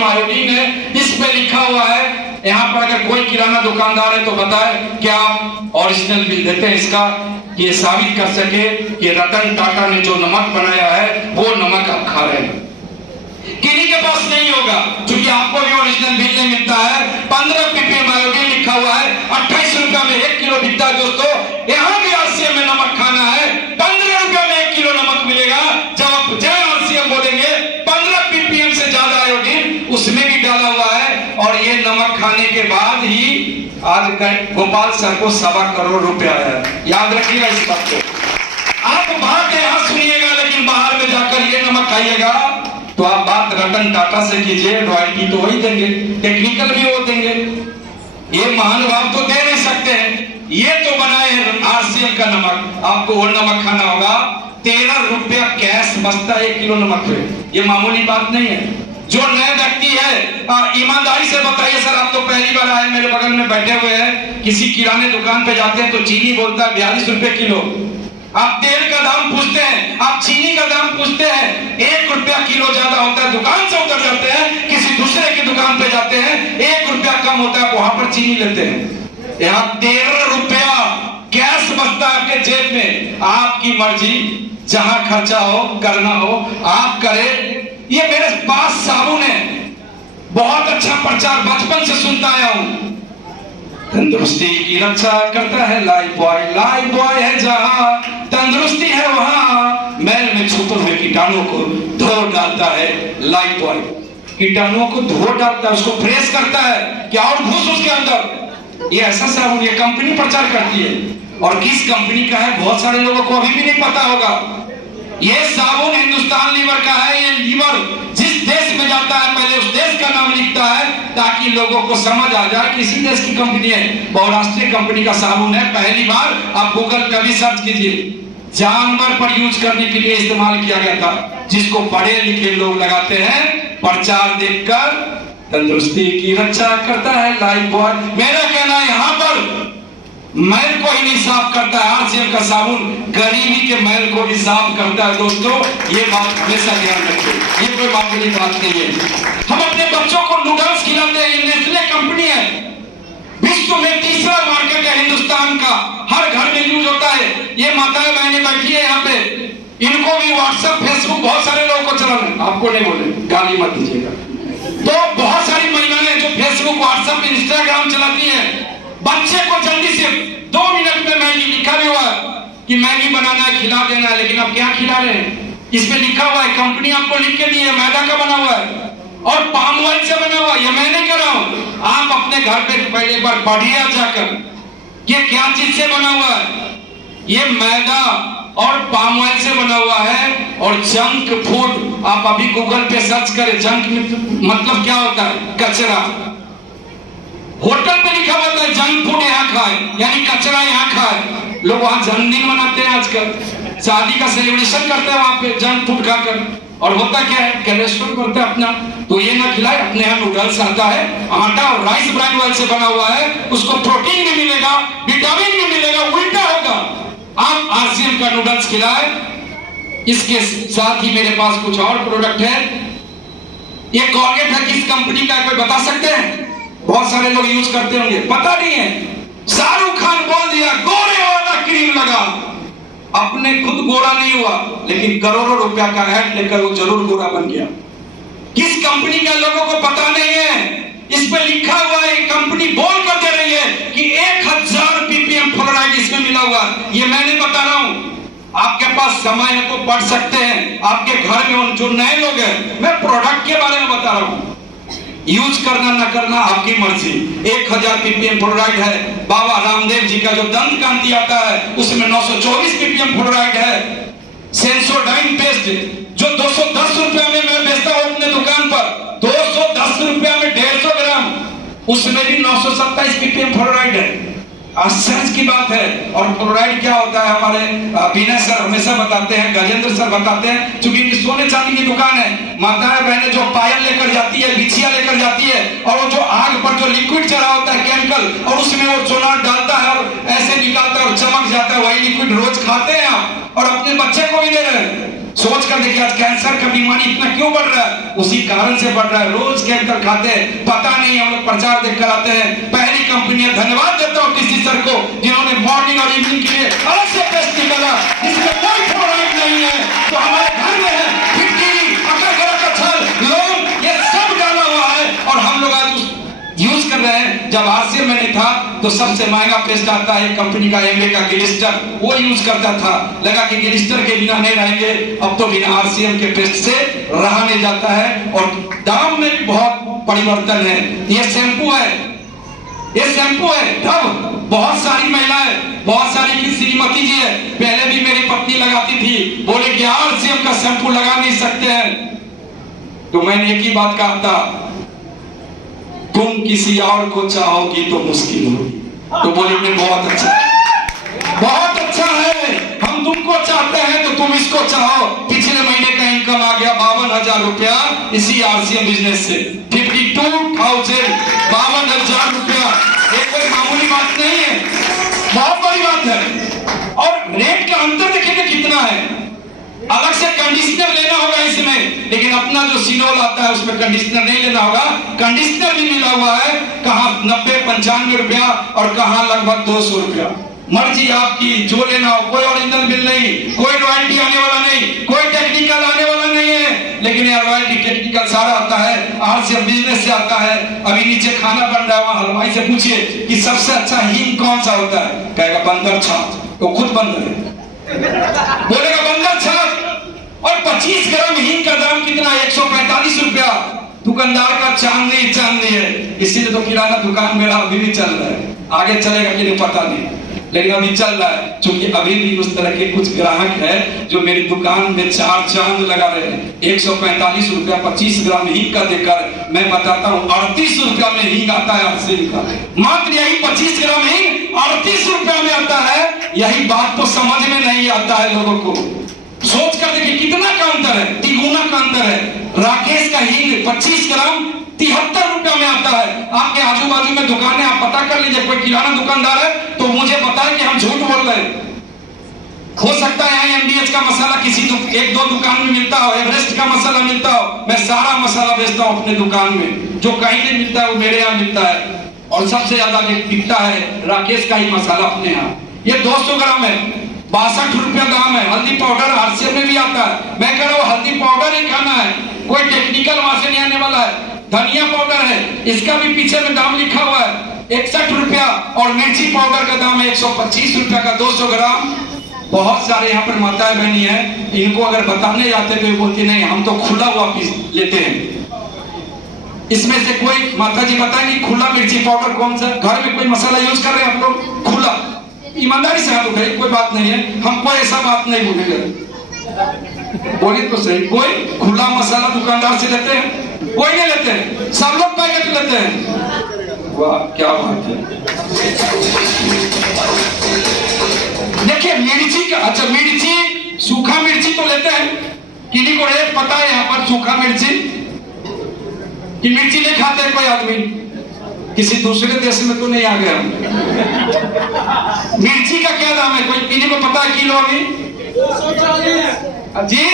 Ppm iodine है। इस पे लिखा हुआ है, यहाँ पर अगर कोई किराना दुकानदार है तो बताए क्या आप ओरिजिनल बिल देते हैं इसका, ये साबित कर सके कि रतन टाटा ने जो नमक बनाया है वो नमक आप खा रहे हैं। किन्हीं के पास नहीं होगा, क्योंकि आपको भी ओरिजिनल बिल नहीं मिलता है। 15 पीपीएम आयोडीन लिखा हुआ है, 28 रुपया में 1 किलो बिकता है दोस्तों। यहाँ भी आरसीएम में नमक खाना है, 15 रुपया में 1 किलो नमक मिलेगा। जब आप जय आरसीएम बोलेंगे, 15 पीपीएम से ज्यादा आयोडीन उसमें भी डाला हुआ है। और ये नमक खाने के बाद ही आज गोपाल सर को 1.25 करोड़ रुपया आया। याद रखिएगा इस बात को। आप बात यहाँ सुनिएगा, लेकिन बाहर में जाकर ये नमक खाइएगा तो आप बात रतन टाटा से कीजिए, रॉयल्टी तो वही देंगे, टेक्निकल भी वो देंगे। ये महानुभाव तो दे नहीं सकते हैं। ये तो बनाए आरसीएम का नमक, आपको वो नमक खाना होगा। 13 रुपया कैश बचता है 1 किलो नमक पे। ये मामूली बात नहीं है। जो नए व्यक्ति है ईमानदारी से बताइए सर, आप तो पहली बार आए, मेरे बगल में बैठे हुए हैं, किसी किराने दुकान पे जाते हैं तो चीनी बोलता है 42 रुपए किलो। आप तेल का दाम पूछते हैं, आप चीनी का दाम पूछते हैं, 1 रुपया किलो ज्यादा होता है। दुकान से उतर जाते हैं, किसी दूसरे की दुकान पे जाते हैं, 1 रुपया कम होता है, वहां पर चीनी लेते हैं। यहाँ 13 रुपया कैश बचता है आपके जेब में। आपकी मर्जी, जहां खर्चा हो करना हो आप करें। ये मेरे पास साबुन है, बहुत अच्छा प्रचार बचपन से सुनता आया हूं। तंदुरुस्ती की रक्षा करता है लाइफ बॉय। लाइफ बॉय है जहां तंदुरुस्ती है वहां, मैल में छुपे हुए कीटाणुओं को धो डालता है लाइफ बॉय। कीटाणुओं को धो डालता है, उसको फ्रेश करता है कि और घुस उसके अंदर। ये ऐसा साबुन, ये कंपनी प्रचार करती है, और किस कंपनी का है बहुत सारे लोगों को अभी भी नहीं पता होगा। ये साबुन हिंदुस्तान लीवर का है। ये लीवर जिस देश में जाता है पहले उस देश का नाम लिखता है, ताकि लोगों को समझ आ जाए कि इसी देश की कंपनी है। बहुराष्ट्रीय कंपनी का साबुन है। पहली बार आप गूगल पे भी सर्च कीजिए, जानवर पर यूज करने के लिए इस्तेमाल किया गया था, जिसको पढ़े लिखे लोग लगाते हैं। प्रचार देखकर तंदुरुस्ती की रक्षा करता है लाइफ बॉय। मेरा कहना है यहाँ पर मैल को ही नहीं साफ करता है, आरसीएम का साबुन गरीबी के मैल को भी साफ करता है। दोस्तों ये बात हमेशा ध्यान रखें, ये कोई मामूली बात नहीं है। हम अपने बच्चों को नूडल्स खिलाते हैं, ये नेस्ले कंपनी है, विश्व में तीसरा मार्केट है हिंदुस्तान का, हर घर में यूज होता है। ये माताएं बहनें बैठी है यहाँ पे, इनको भी व्हाट्सएप फेसबुक बहुत सारे लोगों को चलाना है। आपको नहीं बोले, गाली मत दीजिएगा। तो बहुत सारी महिलाएं जो फेसबुक व्हाट्सएप इंस्टाग्राम चलाती है, बच्चे को जल्दी से 2 मिनट में मैगी, लिखा भी हुआ है कि मैगी बनाना है, खिला देना है, लेकिन अब क्या खिला रहे हैं? इस पे लिखा हुआ है, कंपनी आपको लिख के दी है, मैदा का बना हुआ है और पाम ऑयल से बना हुआ है। ये मैं नहीं कर रहा हूं, आप अपने घर पे पहले एक बार पढ़िए जाकर, ये क्या चीज से बना हुआ है। ये मैदा और पाम ऑयल से बना हुआ है। और जंक फूड आप अभी गूगल पे सर्च करें, जंक मतलब क्या होता है? कचरा। होटल पे लिखा होता है जंक फूड यहाँ खाए, यानी कचरा यहाँ खाए। लोग वहां जन्मदिन मनाते हैं, आजकल शादी का सेलिब्रेशन करते हैं वहां पे जंक फूड खाकर। और होता क्या है, कोलेस्ट्रॉल करता है अपना, तो ये ना खिलाए। अपने यहाँ नूडल्स आता है, आटा और राइस ब्राइन ऑयल से बना हुआ है, उसको प्रोटीन भी मिलेगा, विटामिन भी मिलेगा, उल्टा होगा। आप आरसीएम का नूडल्स खिलाए। इसके साथ ही मेरे पास कुछ और प्रोडक्ट है। ये कोलगेट है, किस कंपनी का कोई बता सकते हैं? बहुत सारे लोग यूज करते होंगे, पता नहीं है। शाहरुख खान बोल दिया गोरे वाला क्रीम लगा, अपने खुद गोरा नहीं हुआ, लेकिन करोड़ों रुपया का ऐड लेकर वो जरूर गोरा बन गया। किस कंपनी का लोगों को पता नहीं है। इस पे लिखा हुआ है, कंपनी बोल कर दे रही है कि 1000 पीपीएम फ्लोराइड इसमें मिला हुआ। ये मैं नहीं बता रहा हूं, आपके पास समय है तो पढ़ सकते हैं। आपके घर में जो नए लोग हैं, मैं प्रोडक्ट के बारे में बता रहा हूं, यूज करना न करना आपकी मर्जी। 1000 पीपीएम फ्लोराइड है। बाबा रामदेव जी का जो दंत कांति आता है उसमें 924 पीपीएम फ्लोराइड है। सेंसोडाइन पेस्ट जो 210 रुपया में मैं बेचता हूं अपने दुकान पर, 210 रुपया में 150 ग्राम, उसमें भी 927 पीपीएम फ्लोराइड है। आश्चर्य की बात है। और क्लोराइड क्या होता है, हमारे विनय सर हमेशा बताते हैं, गजेंद्र सर बताते हैं, क्योंकि इनकी सोने चांदी की दुकान है, माताएं बहनें जो पायल लेकर जाती है, बिछिया लेकर जाती है, और वो जो आग पर जो लिक्विड चढ़ा होता है केमिकल, और उसमें वो चूना डालता है और ऐसे निकालता है और चमक जाता है, वही लिक्विड रोज खाते हैं आप और अपने बच्चे को भी दे रहे हैं। सोच कर देखिए आज कैंसर का बीमारी इतना क्यों बढ़ रहा है, उसी कारण से बढ़ रहा है, रोज केमिकल खाते हैं, पता नहीं हम लोग प्रचार देख कर आते हैं। पहली कंपनियां, धन्यवाद देता हूं किसी सर को जिन्होंने मॉर्निंग और इवनिंग के लिए अलग से टेस्ट निकाला, जिसमें कोई फ्लोराइड नहीं है, तो हमारे घर में है फिटकिरी, अकड़ का छल, लोग, ये सब डाला हुआ है और हम लोग आज यूज कर रहे हैं। जब आरसीएम में नहीं था तो सबसे महंगा पेस्ट आता है कंपनी का एमवे का गिलिस्टर, वो यूज करता था, लगा कि गिलिस्टर के बिना नहीं रहेंगे, अब तो बिना आरसीएम के पेस्ट से रहा नहीं जाता है और दाम में भी बहुत परिवर्तन है। ये शैम्पू है, ये शैम्पू है तब बहुत सारी महिलाएं, बहुत सारी श्रीमती जी है, पहले भी मेरी पत्नी लगाती थी, बोले कि आरसीएम का शैम्पू लगा नहीं सकते हैं, तो मैंने एक ही बात कहा था, तुम किसी और को चाहोगी तो मुश्किल होगी, तो बोले मैं बहुत अच्छा है, बहुत अच्छा है, हम तुमको चाहते हैं तो तुम इसको चाहो। पिछले महीने का इनकम आ गया 52,000 रुपया इसी आरसीएम बिजनेस से, 52,000, 52,000 रुपया, ये कोई मामूली बात नहीं है, बहुत बड़ी बात है। और रेट का अंतर देखिए कितना है, अलग से कंडीशनर लेना होगा इसमें, लेकिन अपना जो सिनोल आता है उसमें कंडीशनर नहीं लेना होगा, कंडीशनर भी मिला हुआ है, कहाँ 90-95 रुपया और कहाँ लगभग 200 रुपया, मर्जी आपकी, जो लेना हो, कोई ओरिजिनल बिल नहीं, कोई रॉयल्टी आने वाला नहीं, कोई टेक्निकल आने वाला नहीं है, लेकिन यार रॉयल्टी टेक्निकल सारा आता है आरसीएम बिजनेस से आता है। अभी नीचे खाना बन रहा है, वहां हलवाई से पूछिए कि सबसे अच्छा हींग कौन सा होता है, कहेगा बंदर छाप, तो खुद बंदर है, बोलेगा बंदर छाप। और 25 ग्राम हींग का दाम कितना है, 145 रुपया, दुकानदार का चांदी चांदी है, इसीलिए तो किराना दुकान मेरा अभी भी चल रहा है, आगे चलेगा कि नहीं पता नहीं, लेकिन अभी चल रहा है, क्योंकि अभी भी उस तरह के कुछ ग्राहक है जो मेरी दुकान में 4 चांद लगा रहे हैं। 145 रुपया 25 ग्राम हींग का देकर मैं बताता हूँ 38 रुपया में हींग आता है आरसीएम का, मात्र यही 25 ग्राम हींग 38 रुपया में आता है। यही बात तो समझ में नहीं आता है लोगों को, सोच कर देखिए कितना का अंतर है, तिगुना का अंतर है। राकेश का हींग 25 ग्राम 73 रुपया में आता है। आपके आजू बाजू में दुकानें आप पता कर लीजिए, कोई किराना दुकानदार है तो मुझे बताए कि हम झूठ बोल रहे हैं। हो सकता है यहाँ एमडीएच का मसाला किसी एक दो दुकान में मिलता हो, एवरेस्ट का मसाला मिलता हो, मैं सारा मसाला बेचता हूँ अपने दुकान में, जो कहीं नहीं मिलता है वो मेरे यहाँ मिलता है, और सबसे ज्यादा बिकता है राकेश का ही मसाला अपने यहाँ। ये 200 ग्राम है, 62 रुपया दाम है। हल्दी पाउडर आरसीएम में भी आता है, मैं कह रहा हूँ हल्दी पाउडर ही खाना है, कोई टेक्निकल वहां से नहीं आने वाला है। धनिया पाउडर है, इसका भी पीछे में दाम लिखा हुआ है 61 रुपया, और मिर्ची पाउडर का दाम है 125 रुपया का 200 ग्राम। बहुत सारे यहाँ पर माताएं बहनी है, इनको अगर बताने जाते तो ये बोलती नहीं हम तो खुला हुआ पीस लेते हैं। इसमें से कोई माता जी बताएंगे खुला मिर्ची पाउडर कौन सा, घर में कोई मसाला यूज कर रहे हैं आप लोग खुला, ईमानदारी से हाथ उठाइए, कोई बात नहीं है, हमको ऐसा बात नहीं बोलेगा, बोलिए तो सही। कोई खुला मसाला दुकानदार से लेते हैं? कोई नहीं लेते हैं, सब लोग पैकेट लेते हैं। वाह क्या बात है। देखिए मिर्ची का, अच्छा मिर्ची, सूखा मिर्ची तो लेते हैं, किन्हीं को रेट पता है यहाँ पर सूखा मिर्ची कि मिर्ची नहीं खाते कोई आदमी, किसी दूसरे देश में तो नहीं आ गया। मिर्ची का क्या दाम है, कोई किन्हीं को पता है किलो अभी? जी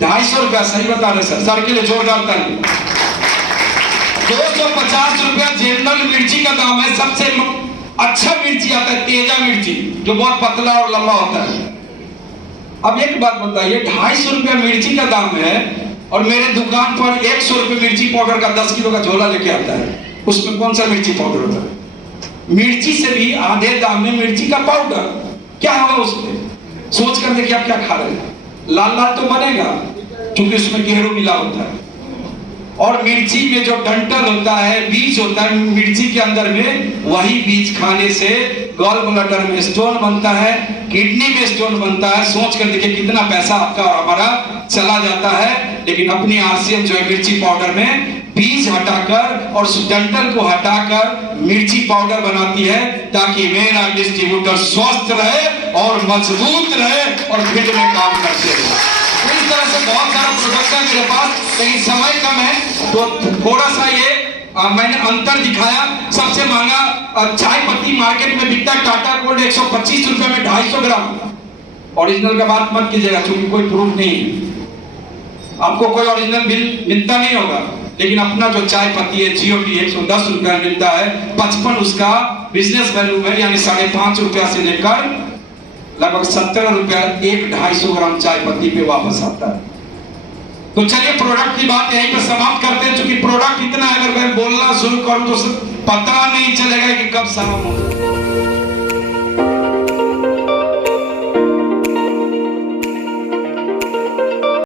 250 रुपया, सही बता रहे सर के लिए जोर डालता है। 250 रुपया जनरल मिर्ची का दाम है। सबसे अच्छा मिर्ची आता है तेजा मिर्ची, जो बहुत पतला और लंबा होता है। अब एक बात बताइए, 250 रुपया मिर्ची का दाम है और मेरे दुकान पर 100 रुपये मिर्ची पाउडर का 10 किलो का झोला लेके आता है, उसमें कौन सा मिर्ची पाउडर होता है? मिर्ची से भी आधे दाम में मिर्ची का पाउडर, क्या होगा उसमें? सोच कर देखिए आप क्या खा रहे हैं। लाल लाल तो बनेगा क्योंकि उसमें गेरू मिला होता है, और मिर्ची में जो डंठल होता है, बीज होता है मिर्ची के अंदर में, वही बीज खाने से गॉल ब्लैडर में स्टोन बनता है, किडनी में स्टोन बनता है। सोच कर देखिए कितना पैसा आपका और हमारा चला जाता है। लेकिन अपनी आरसीएम जो है मिर्ची पाउडर में बीज हटाकर और उस डंठल को हटाकर मिर्ची पाउडर बनाती है, ताकि मेरा डिस्ट्रीब्यूटर स्वस्थ रहे और मजबूत रहे और फील्ड में काम करते रहे। इस तरह से बहुत सारा प्रोडक्ट है मेरे पास, लेकिन समय कम है तो थोड़ा सा ये मैंने अंतर दिखाया। सबसे महंगा चाय पत्ती मार्केट में बिकता है टाटा गोल्ड 125 रुपए में 250 ग्राम। ओरिजिनल का बात मत कीजिएगा, क्योंकि कोई प्रूफ नहीं है, आपको कोई ओरिजिनल बिल मिलता नहीं होगा। लेकिन अपना जो चाय पत्ती है GOT 110 रुपया मिलता है, 55 उसका बिजनेस वैल्यू है, यानी 5.5 रुपया से लेकर लगभग 17 रुपया 1-250 ग्राम चाय पत्ती पे वापस आता है। तो चलिए प्रोडक्ट की बात यहीं पर समाप्त करते हैं, क्योंकि प्रोडक्ट इतना है, अगर मैं बोलना शुरू करूं तो पता नहीं चलेगा कि कब समाप्त हो।